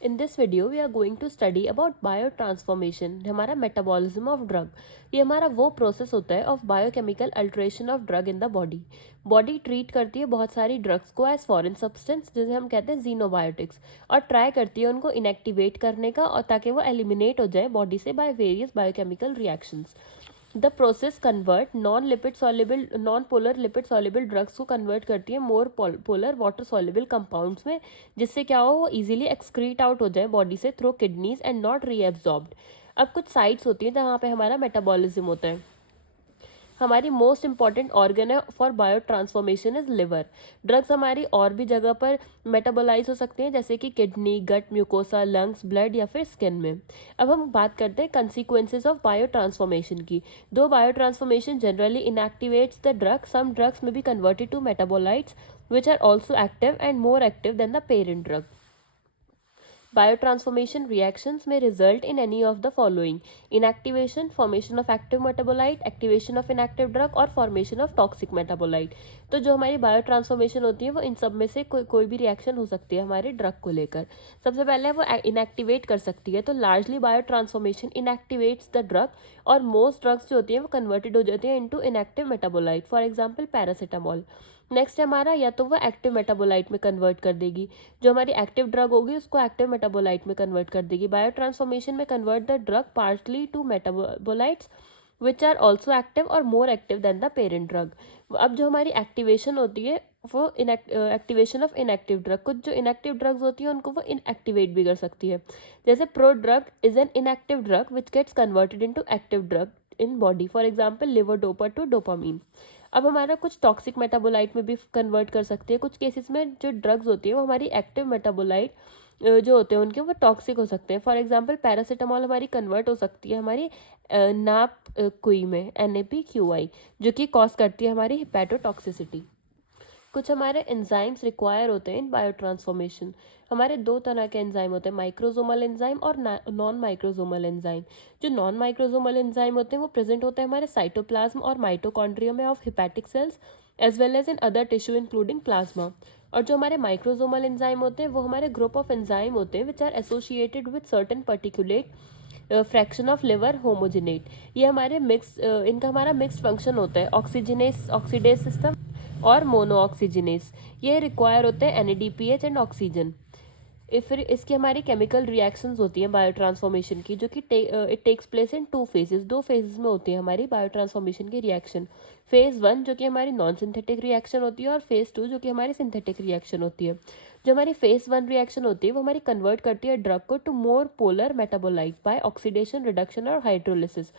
In this video we are going to study about biotransformation, हमारा metabolism of drug. ये हमारा वो process होता है of biochemical alteration of drug in the body. Body treat करती है बहुत सारी ड्रग्स को एज फॉरेन सब्सटेंस, जिसे हम कहते हैं जीनोबायोटिक्स, और ट्राई करती है उनको इनएक्टिवेट करने का, और ताकि वो एलिमिनेट हो जाए बॉडी से by various biochemical reactions. The process convert non polar lipid soluble drugs को कन्वर्ट करती है more polar water soluble compounds में, जिससे क्या हो, वो इजीली एक्सक्रीट आउट हो जाए बॉडी से through kidneys and not reabsorbed. अब कुछ साइट्स होती हैं जहाँ पे हमारा मेटाबॉलिज्म होता है। हमारी मोस्ट इंपॉर्टेंट ऑर्गन है for bio transformation is liver. Drugs हमारी और भी जगह पर मेटाबोलाइज हो सकती हैं, जैसे कि किडनी, गट, म्यूकोसा, लंग्स, ब्लड या फिर स्किन में। अब हम बात करते हैं कंसिक्वेंसेज ऑफ बायो ट्रांसफॉर्मेशन की। दो biotransformation generally inactivates the drug, some drugs may be converted to metabolites which are also active and more active than the parent drug. Biotransformation reactions may result in any of the following: inactivation, formation of active metabolite, activation of inactive drug और formation of toxic metabolite। तो जो हमारी bio transformation होती है वो इन सब में से कोई भी रिएक्शन हो सकती है हमारे ड्रग को लेकर। सबसे पहले वो इनएक्टिवेट कर सकती है, तो largely bio transformation inactivates the drug, और मोस्ट ड्रग्स जो होती हैं वो कन्वर्टेड हो जाती हैं into inactive metabolite, for example paracetamol. Next है हमारा, या तो वो एक्टिव मेटाबोलाइट में कन्वर्ट कर देगी, जो हमारी एक्टिव ड्रग होगी उसको एक्टिव मेटाबोलाइट में कन्वर्ट कर देगी। Biotransformation may convert the drug partly to metabolites which are also active और more active than the parent drug. अब जो हमारी एक्टिवेशन होती है वो एक्टिवेशन ऑफ इनएक्टिव ड्रग, कुछ जो इनएक्टिव ड्रग्स होती हैं उनको वो इनएक्टिवेट भी कर सकती है। जैसे prodrug is an inactive drug which gets converted into active drug in body, for example levodopa to dopamine. अब हमारा कुछ टॉक्सिक मेटाबोलाइट में भी कन्वर्ट कर सकती है। कुछ केसेस में जो ड्रग्स होती है वो हमारी एक्टिव मेटाबोलाइट जो होते हैं उनके वो टॉक्सिक हो सकते हैं। फॉर एग्जांपल पैरासीटामॉल हमारी कन्वर्ट हो सकती है हमारी नाप कुई में, NaPQI, जो कि कॉज करती है हमारी हिपैटोटॉक्सिसिटी। कुछ हमारे एंजाइम्स रिक्वायर होते हैं इन बायो ट्रांसफॉर्मेशन। हमारे दो तरह के एंजाइम होते हैं, माइक्रोजोमल एंजाइम और नॉन माइक्रोजोमल एंजाइम। जो नॉन माइक्रोजोमल एंजाइम होते हैं वो प्रेजेंट होते हैं हमारे साइटोप्लाज्म और माइटोकॉन्ड्रिया में of hepatic cells as well as in other tissue including plasma. और जो हमारे माइक्रोजोमल एंजाइम होते हैं वो हमारे ग्रुप ऑफ एंजाइम होते हैं which are associated with certain particulate fraction of liver homogenate. ये हमारे इनका हमारा मिक्स फंक्शन होता है, ऑक्सीजनेस ऑक्सीडेज सिस्टम और मोनोऑक्सीजिनेस। ये रिक्वायर होते हैं NADPH एंड ऑक्सीजन। फिर इसकी हमारी केमिकल रिएक्शंस होती हैं बायो ट्रांसफॉर्मेशन की, जो कि it takes place in two phases, दो फेजेस में होती है हमारी बायो ट्रांसफॉर्मेशन की रिएक्शन। फेज 1 जो कि हमारी नॉन सिंथेटिक रिएक्शन होती है, और फेज 2 जो कि हमारी सिंथेटिक रिएक्शन होती है। जो हमारी फेज 1 रिएक्शन होती है वो हमारी कन्वर्ट करती है ड्रग को to more polar metabolite by oxidation, reduction और हाइड्रोलिसिस।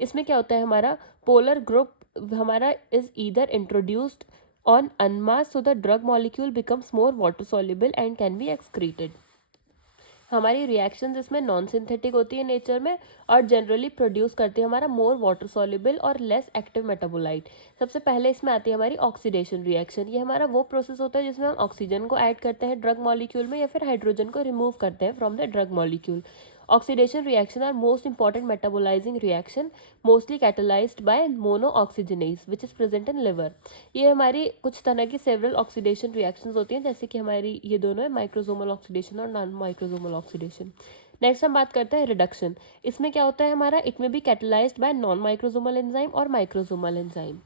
इसमें क्या होता है, हमारा पोलर ग्रुप हमारा is either introduced on unmasked, so the drug molecule becomes more water soluble and can be excreted। हमारी रिएक्शंस इसमें नॉन सिंथेटिक होती है नेचर में, और जनरली प्रोड्यूस करती है हमारा मोर वाटर सॉल्युबल और लेस एक्टिव मेटाबोलाइट। सबसे पहले इसमें आती है हमारी ऑक्सीडेशन रिएक्शन। ये हमारा वो प्रोसेस होता है जिसमें हम ऑक्सीजन को ऐड करते हैं ड्रग मॉलिक्यूल में, या फिर हाइड्रोजन को रिमूव करते हैं from the drug molecule. Oxidation reaction are most important metabolizing reaction, mostly catalyzed by monooxygenase which is present in liver। ये हमारी कुछ तरह की सेवरल ऑक्सीडेशन रिएक्शंस होती हैं, जैसे कि हमारी ये दोनों है, माइक्रोसोमल ऑक्सीडेशन और नॉन माइक्रोसोमल ऑक्सीडेशन। नेक्स्ट हम बात करते हैं रिडक्शन। इसमें क्या होता है हमारा, it may be catalysed by non microsomal enzyme और माइक्रोसोमल एंजाइम।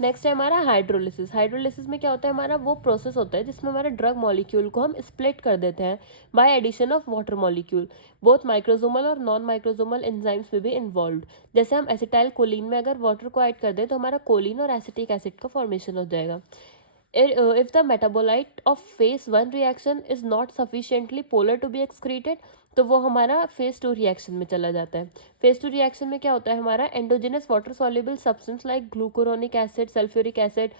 नेक्स्ट है हमारा हाइड्रोलिसिस। हाइड्रोलिसिस में क्या होता है, हमारा वो प्रोसेस होता है जिसमें हमारे ड्रग मॉलिक्यूल को हम स्प्लिट कर देते हैं by addition of water molecule. Both microsomal और नॉन माइक्रोसोमल एंजाइम्स में भी इन्वॉल्व। जैसे हम एसिटाइल कोलिन में अगर वाटर को ऐड कर दें तो हमारा कोलिन और एसिटिक एसिड का फॉर्मेशन हो जाएगा। If the metabolite of phase 1 reaction is not sufficiently polar to be excreted, तो वो हमारा फेज 2 रिएक्शन में चला जाता है। फेज 2 रिएक्शन में क्या होता है, हमारा endogenous water soluble substance like glucuronic acid, sulphuric acid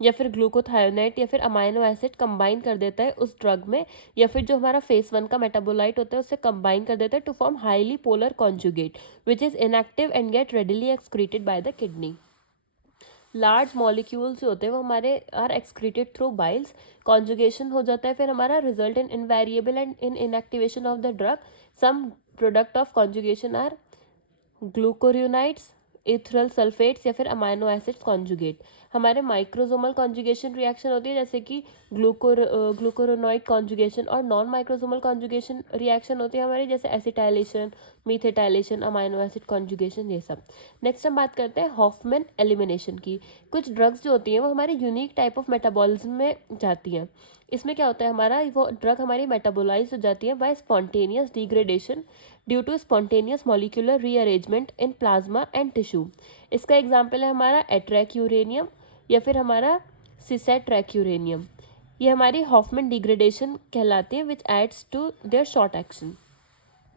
या फिर ग्लूकोथायोनाइट या फिर अमाइनो एसिड कंबाइन कर देता है उस ड्रग में, या फिर जो हमारा फेज 1 का मेटाबोलाइट होता है उससे कंबाइन कर देता है to form highly polar conjugate which is inactive and get readily excreted by the kidney. Large molecules जो होते हैं वो हमारे are excreted through biles, conjugation हो जाता है, फिर हमारा result in invariable and in inactivation of the drug. Some product of conjugation are glucuronides, ethereal sulphates या फिर अमाइनो एसिड्स कॉन्जुगेट। हमारे माइक्रोसोमल कॉन्जुगेशन रिएक्शन होती है जैसे कि ग्लूकोरोनॉइड कॉन्जुगेशन, और नॉन माइक्रोसोमल कॉन्जुगेशन रिएक्शन होती है हमारी जैसे एसिटाइलेशन, मीथेटाइलेशन, अमाइनो एसिड कॉन्जुगेशन, ये सब। नेक्स्ट हम बात करते हैं हॉफमैन एलिमिनेशन की। कुछ ड्रग्स जो होती हैं वो हमारी यूनिक टाइप ऑफ मेटाबॉलिज्म में जाती हैं। इसमें क्या होता है, हमारा वो ड्रग हमारी मेटाबोलाइज हो जाती है by spontaneous degradation due to spontaneous molecular rearrangement in plasma and tissue. इसका एग्जाम्पल है हमारा एट्रैक्यूरेनियम या फिर हमारा सिसेट्रैक्यूरेनियम। ये हमारी हॉफमैन डिग्रेडेशन कहलाती है which aids to their short action.